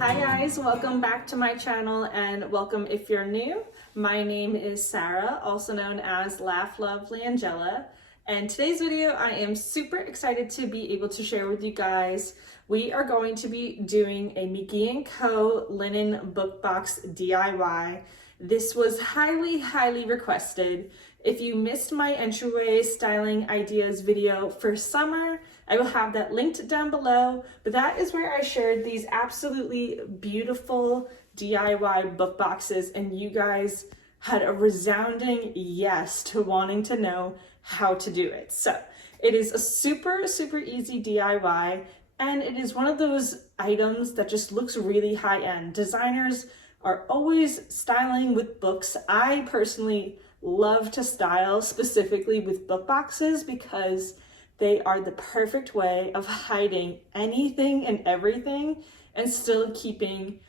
Hi guys, welcome back to my channel and welcome if you're new. My name is Sarah, also known as LaughLoveLangella, and today's video I am super excited to be able to share with you guys. We are going to be doing a McGee and Co linen book box DIY. This was highly requested. If you missed my entryway styling ideas video for summer, I will have that linked down below, but that is where I shared these absolutely beautiful DIY book boxes, and you guys had a resounding yes to wanting to know how to do it. So it is a super easy DIY, and it is one of those items that just looks really high-end. Designers are always styling with books. I personally love to style specifically with book boxes because they are the perfect way of hiding anything and everything and still keeping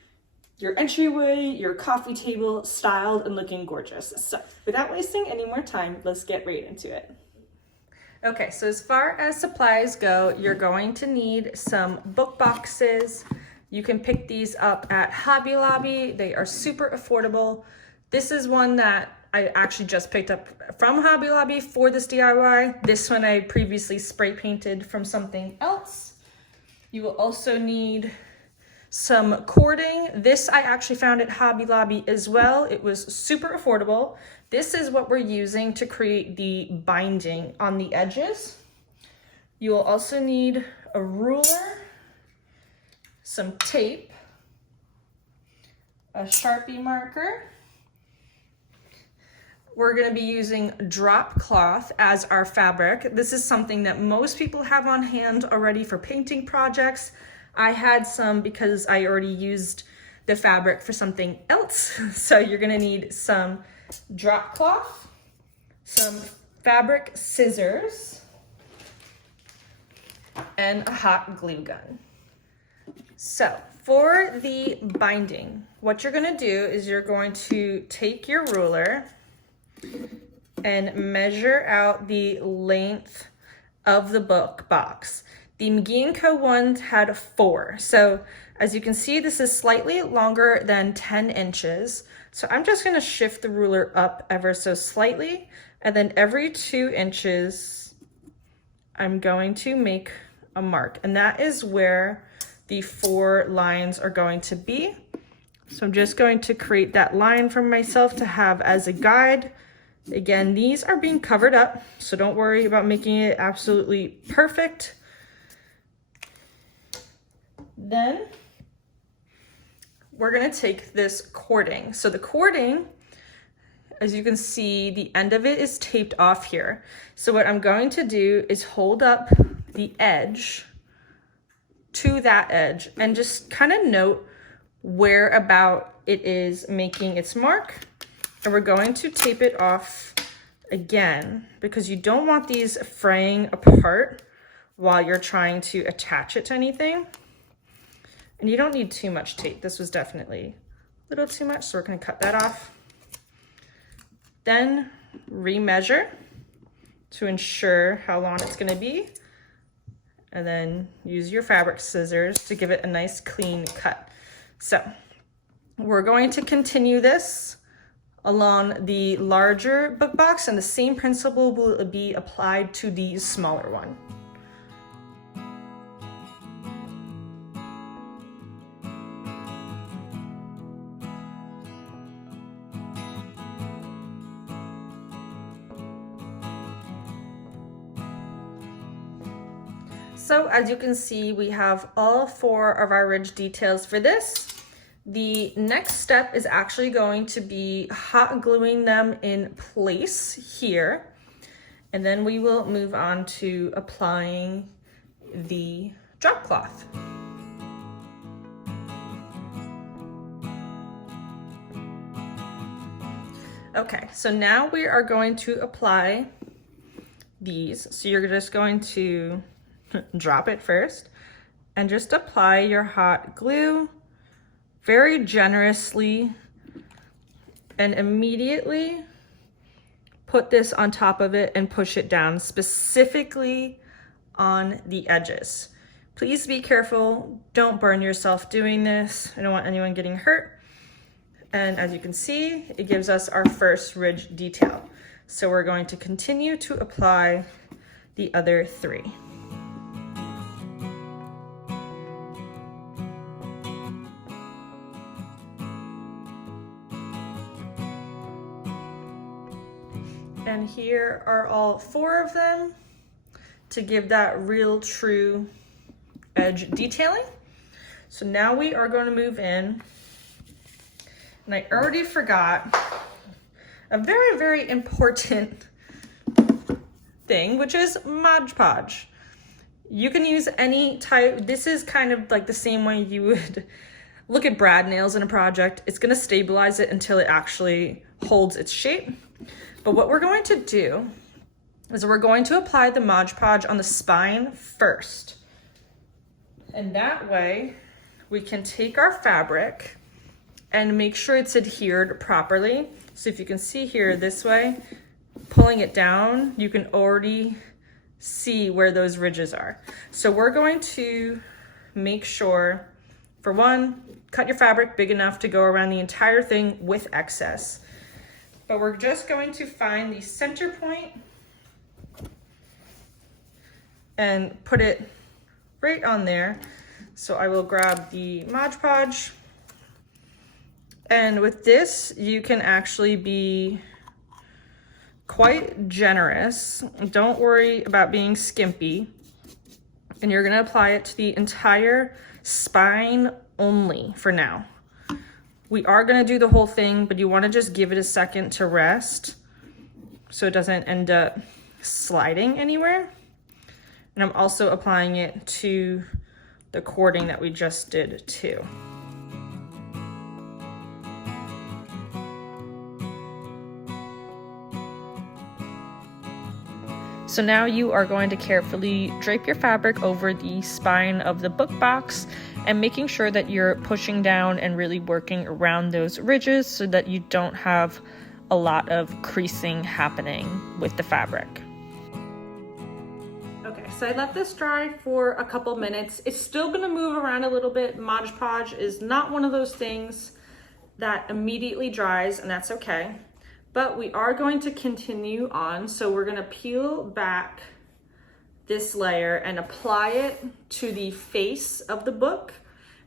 your entryway, your coffee table styled and looking gorgeous. So without wasting any more time, let's get right into it. Okay, so as far as supplies go, you're going to need some book boxes. You can pick these up at Hobby Lobby. They are super affordable. This is one that I actually just picked up from Hobby Lobby for this DIY. This one I previously spray painted from something else. You will also need some cording. This I actually found at Hobby Lobby as well. It was super affordable. This is what we're using to create the binding on the edges. You will also need a ruler, some tape, a Sharpie marker. We're going to be using drop cloth as our fabric. This is something that most people have on hand already for painting projects. I had some because I already used the fabric for something else. So you're going to need some drop cloth, some fabric scissors, and a hot glue gun. So for the binding, what you're going to do is you're going to take your ruler and measure out the length of the book box. The McGee and Co ones had 4. So as you can see, this is slightly longer than 10 inches. So I'm just going to shift the ruler up ever so slightly, and then every 2 inches, I'm going to make a mark, and that is where the 4 lines are going to be. So I'm just going to create that line for myself to have as a guide. Again, these are being covered up, so don't worry about making it absolutely perfect. Then we're going to take this cording. So the cording, as you can see, the end of it is taped off here. So what I'm going to do is hold up the edge to that edge and just kind of note where about it is making its mark. And we're going to tape it off again because you don't want these fraying apart while you're trying to attach it to anything. And you don't need too much tape. This was definitely a little too much, so we're going to cut that off. Then remeasure to ensure how long it's going to be. And then use your fabric scissors to give it a nice clean cut. So we're going to continue this along the larger book box, and the same principle will be applied to the smaller one. So as you can see, we have all 4 of our ridge details for this. The next step is actually going to be hot gluing them in place here. And then we will move on to applying the drop cloth. Okay, so now we are going to apply these. So you're just going to drop it first and just apply your hot glue very generously, and immediately put this on top of it and push it down specifically on the edges. Please be careful. Don't burn yourself doing this. I don't want anyone getting hurt. And as you can see, it gives us our first ridge detail. So we're going to continue to apply the other 3. And here are all 4 of them to give that real true edge detailing. So now we are going to move in, and I already forgot a very, very important thing, which is Mod Podge. You can use any type. This is kind of like the same way you would look at brad nails in a project. It's gonna stabilize it until it actually holds its shape. But what we're going to do is we're going to apply the Mod Podge on the spine first. And that way we can take our fabric and make sure it's adhered properly. So if you can see here this way, pulling it down, you can already see where those ridges are. So we're going to make sure, for one, cut your fabric big enough to go around the entire thing with excess. But we're just going to find the center point and put it right on there. So I will grab the Mod Podge. And with this, you can actually be quite generous. Don't worry about being skimpy. And you're gonna apply it to the entire spine only for now. We are gonna do the whole thing, but you wanna just give it a second to rest so it doesn't end up sliding anywhere. And I'm also applying it to the cording that we just did too. So now you are going to carefully drape your fabric over the spine of the book box and making sure that you're pushing down and really working around those ridges so that you don't have a lot of creasing happening with the fabric. Okay, so I let this dry for a couple minutes. It's still gonna move around a little bit. Mod Podge is not one of those things that immediately dries, and that's okay. But we are going to continue on. So we're gonna peel back this layer and apply it to the face of the book,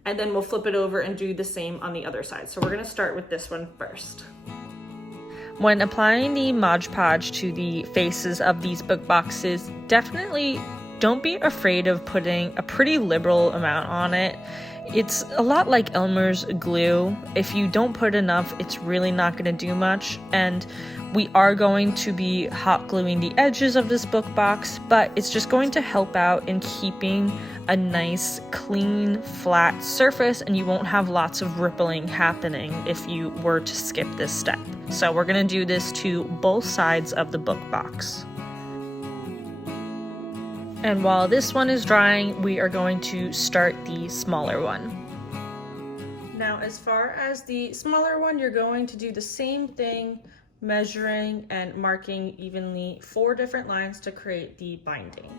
and then we'll flip it over and do the same on the other side. So we're gonna start with this one first. When applying the Mod Podge to the faces of these book boxes, definitely don't be afraid of putting a pretty liberal amount on it. It's a lot like Elmer's glue. If you don't put enough, it's really not going to do much. And we are going to be hot gluing the edges of this book box, but it's just going to help out in keeping a nice, clean, flat surface, and you won't have lots of rippling happening if you were to skip this step. So we're going to do this to both sides of the book box. And while this one is drying, we are going to start the smaller one. Now, as far as the smaller one, you're going to do the same thing, measuring and marking evenly 4 different lines to create the binding.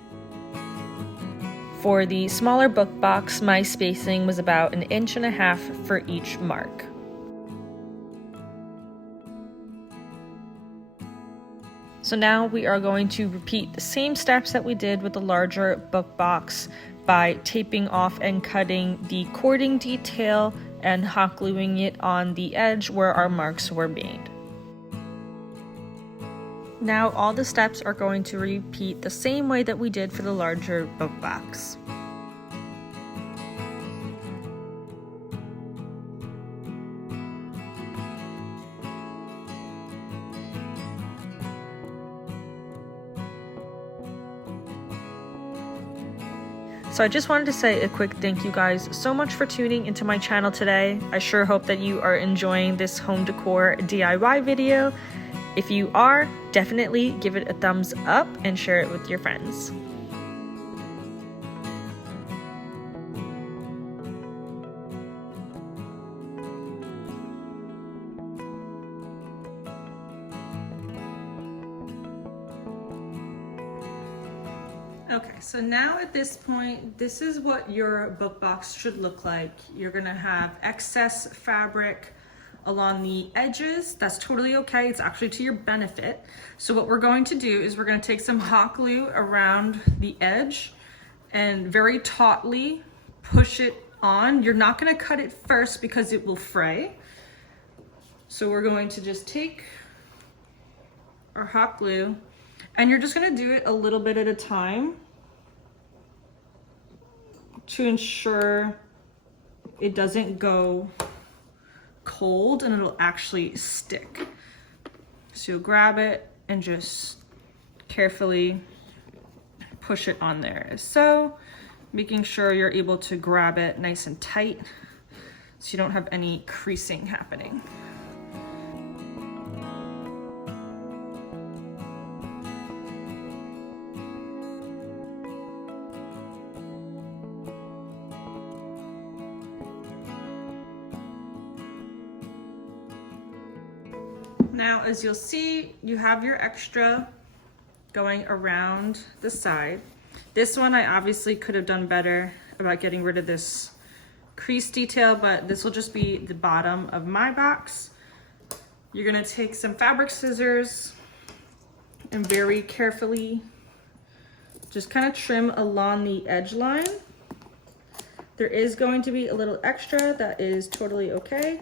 For the smaller book box, my spacing was about 1.5 inches for each mark. So now we are going to repeat the same steps that we did with the larger book box by taping off and cutting the cording detail and hot gluing it on the edge where our marks were made. Now all the steps are going to repeat the same way that we did for the larger book box. So I just wanted to say a quick thank you guys so much for tuning into my channel today. I sure hope that you are enjoying this home decor DIY video. If you are, definitely give it a thumbs up and share it with your friends. Okay, so now at this point, this is what your book box should look like. You're gonna have excess fabric along the edges. That's totally okay. It's actually to your benefit. So what we're going to do is we're gonna take some hot glue around the edge and very tautly push it on. You're not gonna cut it first because it will fray. So we're going to just take our hot glue, and you're just gonna do it a little bit at a time to ensure it doesn't go cold and it'll actually stick. So you'll grab it and just carefully push it on there as so, making sure you're able to grab it nice and tight so you don't have any creasing happening. Now, as you'll see, you have your extra going around the side. This one I obviously could have done better about getting rid of this crease detail, but this will just be the bottom of my box. You're gonna take some fabric scissors and very carefully just kind of trim along the edge line. There is going to be a little extra, that is totally okay.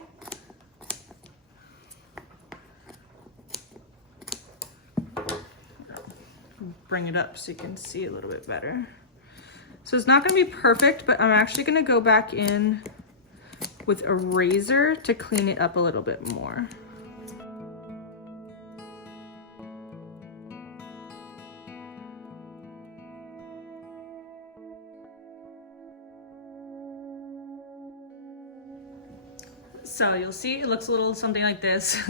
Bring it up so you can see a little bit better. So it's not going to be perfect, but I'm actually going to go back in with a razor to clean it up a little bit more. So you'll see it looks a little something like this.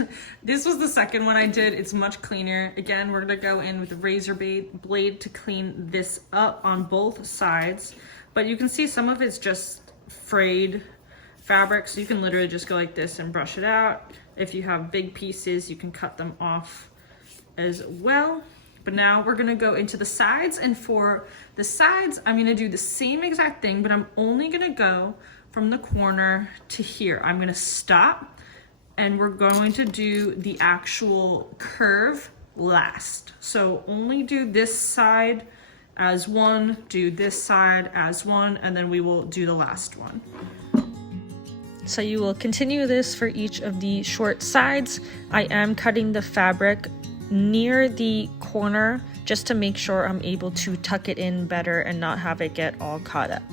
This was the second one I did. It's much cleaner. Again, we're gonna go in with a razor blade to clean this up on both sides. But you can see some of it's just frayed fabric, so you can literally just go like this and brush it out. If you have big pieces, you can cut them off as well. But now we're gonna go into the sides, and for the sides, I'm gonna do the same exact thing, but I'm only gonna go from the corner to here. I'm gonna stop, and we're going to do the actual curve last. So only do this side as one, do this side as one, and then we will do the last one. So you will continue this for each of the short sides. I am cutting the fabric near the corner just to make sure I'm able to tuck it in better and not have it get all caught up.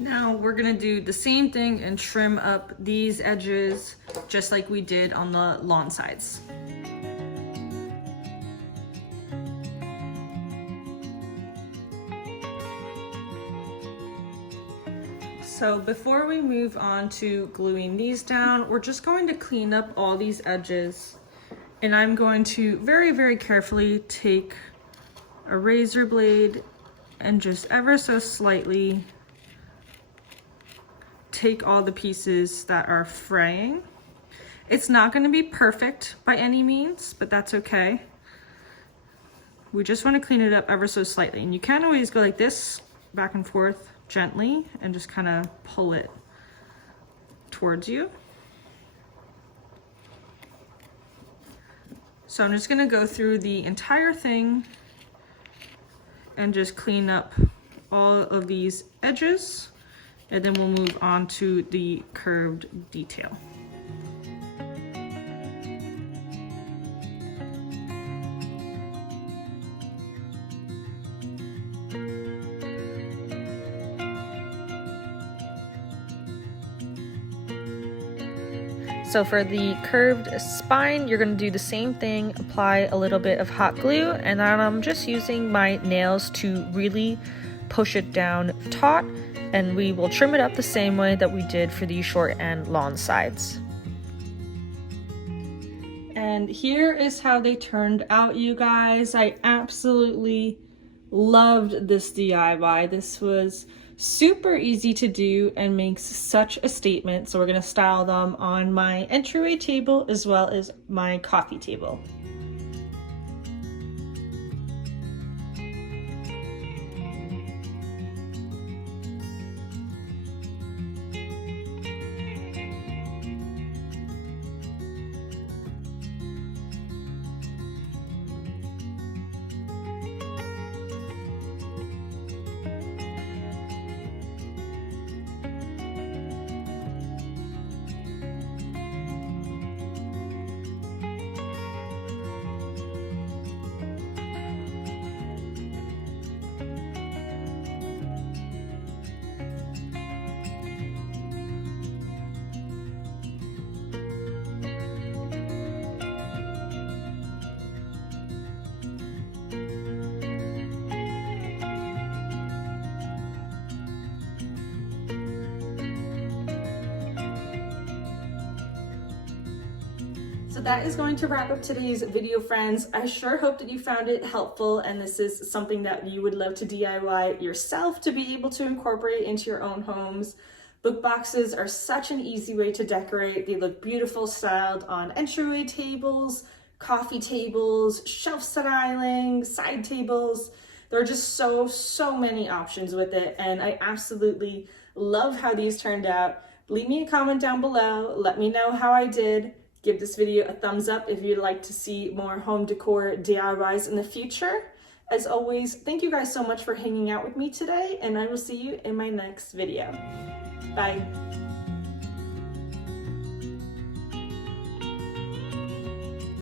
Now we're gonna do the same thing and trim up these edges just like we did on the lawn sides. So before we move on to gluing these down, we're just going to clean up all these edges, and I'm going to very, very carefully take a razor blade and just ever so slightly take all the pieces that are fraying. It's not going to be perfect by any means, but that's okay. We just want to clean it up ever so slightly, and you can always go like this back and forth gently and just kind of pull it towards you. So I'm just going to go through the entire thing and just clean up all of these edges, and then we'll move on to the curved detail. So for the curved spine, you're going to do the same thing, apply a little bit of hot glue, and then I'm just using my nails to really push it down taut, and we will trim it up the same way that we did for the short and long sides. And here is how they turned out, you guys. I absolutely loved this DIY. This was super easy to do and makes such a statement. So we're gonna style them on my entryway table as well as my coffee table. So that is going to wrap up today's video, friends. I sure hope that you found it helpful and this is something that you would love to DIY yourself to be able to incorporate into your own homes. Book boxes are such an easy way to decorate. They look beautiful styled on entryway tables, coffee tables, shelf styling, side tables. There are just so many options with it, and I absolutely love how these turned out. Leave me a comment down below. Let me know how I did. Give this video a thumbs up if you'd like to see more home decor DIYs in the future. As always, thank you guys so much for hanging out with me today, and I will see you in my next video. Bye.